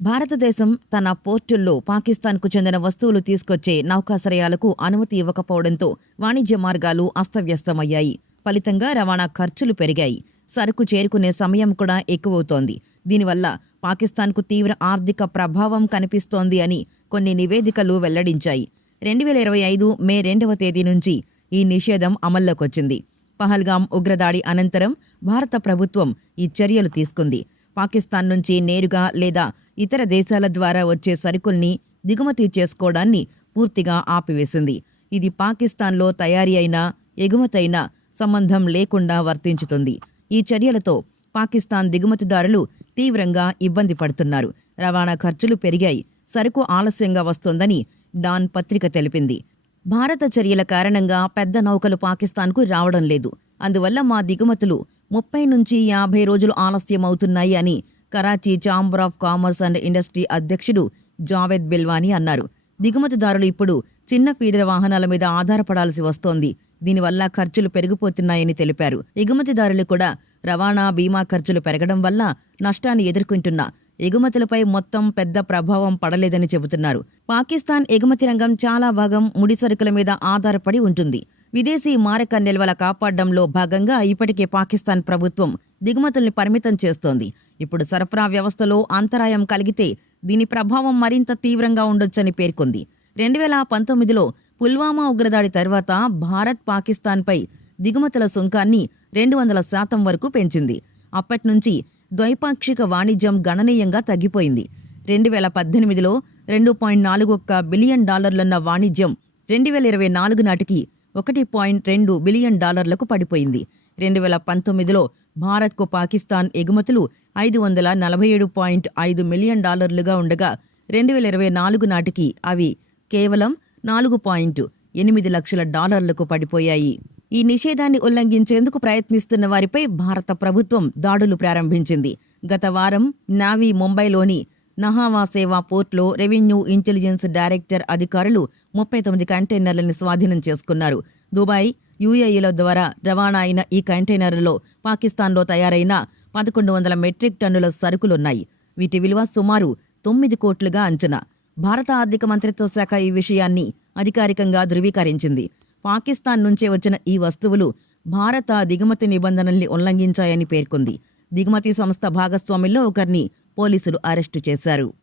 భారతదేశం తన పోర్టుల్లో పాకిస్తాన్కు చెందిన వస్తువులు తీసుకొచ్చే నౌకాశ్రయాలకు అనుమతి ఇవ్వకపోవడంతో వాణిజ్య మార్గాలు అస్తవ్యస్తమయ్యాయి. ఫలితంగా రవాణా ఖర్చులు పెరిగాయి. సరుకు చేరుకునే సమయం కూడా ఎక్కువవుతోంది. దీనివల్ల పాకిస్తాన్కు తీవ్ర ఆర్థిక ప్రభావం కనిపిస్తోంది అని కొన్ని నివేదికలు వెల్లడించాయి. రెండు వేల ఇరవై ఐదు మే రెండవ తేదీ నుంచి ఈ నిషేధం అమల్లోకొచ్చింది. పహల్గాం ఉగ్రదాడి అనంతరం భారత ప్రభుత్వం ఈ చర్యలు తీసుకుంది. పాకిస్తాన్ నుంచి నేరుగా లేదా ఇతర దేశాల ద్వారా వచ్చే సరుకుల్ని దిగుమతి చేసుకోవడాన్ని పూర్తిగా ఆపివేసింది. ఇది పాకిస్తాన్లో తయారీ అయినా ఎగుమతైనా సంబంధం లేకుండా వర్తించుతుంది. ఈ చర్యలతో పాకిస్తాన్ దిగుమతిదారులు తీవ్రంగా ఇబ్బంది పడుతున్నారు. రవాణా ఖర్చులు పెరిగాయి. సరుకు ఆలస్యంగా వస్తోందని డాన్ పత్రిక తెలిపింది. భారత చర్యల కారణంగా పెద్ద నౌకలు పాకిస్తాన్కు రావడం లేదు. అందువల్ల మా దిగుమతులు ముప్పై నుంచి యాభై రోజులు ఆలస్యమవుతున్నాయి అని Karachi chamber of commerce and industry అధ్యక్షుడు జావేద్ బిల్వానీ అన్నారు. దిగుమతిదారులు ఇప్పుడు చిన్న ఫీడర్ వాహనాల మీద ఆధారపడాల్సి వస్తోంది. దీనివల్ల ఖర్చులు పెరిగిపోతున్నాయని తెలిపారు. ఎగుమతిదారులు కూడా రవాణా బీమా ఖర్చులు పెరగడం వల్ల నష్టాన్ని ఎదుర్కొంటున్నా. ఎగుమతులపై మొత్తం పెద్ద ప్రభావం పడలేదని చెబుతున్నారు. పాకిస్తాన్ ఎగుమతి రంగం చాలా భాగం ముడి సరుకుల మీద ఆధారపడి ఉంటుంది. విదేశీ మారక నిల్వల కాపాడడంలో భాగంగా ఇప్పటికే పాకిస్తాన్ ప్రభుత్వం దిగుమతుల్ని పరిమితం చేస్తోంది. ఇప్పుడు సరఫరా వ్యవస్థలో అంతరాయం కలిగితే దీని ప్రభావం మరింత తీవ్రంగా ఉండొచ్చని పేర్కొంది. రెండు వేల పంతొమ్మిదిలో పుల్వామా ఉగ్రదాడి తర్వాత భారత్ పాకిస్తాన్పై దిగుమతుల సుంకాన్ని రెండు వందల శాతం వరకు పెంచింది. అప్పట్నుంచి ద్వైపాక్షిక వాణిజ్యం గణనీయంగా తగ్గిపోయింది. రెండు వేల పద్దెనిమిదిలో రెండు పాయింట్ నాలుగు ఒక్క బిలియన్ డాలర్లున్న వాణిజ్యం రెండు వేల ఇరవై నాలుగు నాటికి ఒకటి పాయింట్ రెండు బిలియన్ డాలర్లకు పడిపోయింది. రెండు వేల పంతొమ్మిదిలో భారత్కు పాకిస్తాన్ ఎగుమతులు ఐదు వందల నలభై ఏడు పాయింట్ ఐదు మిలియన్ డాలర్లుగా ఉండగా రెండు వేల ఇరవై నాలుగు నాటికి అవి కేవలం నాలుగు పాయింట్ ఎనిమిది లక్షల డాలర్లకు పడిపోయాయి. ఈ నిషేధాన్ని ఉల్లంఘించేందుకు ప్రయత్నిస్తున్న వారిపై భారత ప్రభుత్వం దాడులు ప్రారంభించింది. గత వారం నావీ ముంబైలోని నహావా సేవా పోర్ట్లో రెవెన్యూ ఇంటెలిజెన్స్ డైరెక్టర్ అధికారులు ముప్పై తొమ్మిది కంటైనర్లను స్వాధీనం చేసుకున్నారు. దుబాయ్ యుఏఈల ద్వారా రవాణా అయిన ఈ కంటైనర్లలో పాకిస్తాన్లో తయారైన పదకొండు వందల మెట్రిక్ టన్నుల సరుకులున్నాయి. వీటి విలువ సుమారు తొమ్మిది కోట్లుగా అంచనా. భారత ఆర్థిక మంత్రిత్వ శాఖ ఈ విషయాన్ని అధికారికంగా ధృవీకరించింది. పాకిస్తాన్ నుంచే వచ్చిన ఈ వస్తువులు భారత దిగుమతి నిబంధనల్ని ఉల్లంఘించాయని పేర్కొంది. దిగుమతి సంస్థ భాగస్వాముల్లో ఒకరిని పోలీసులు అరెస్టు చేశారు.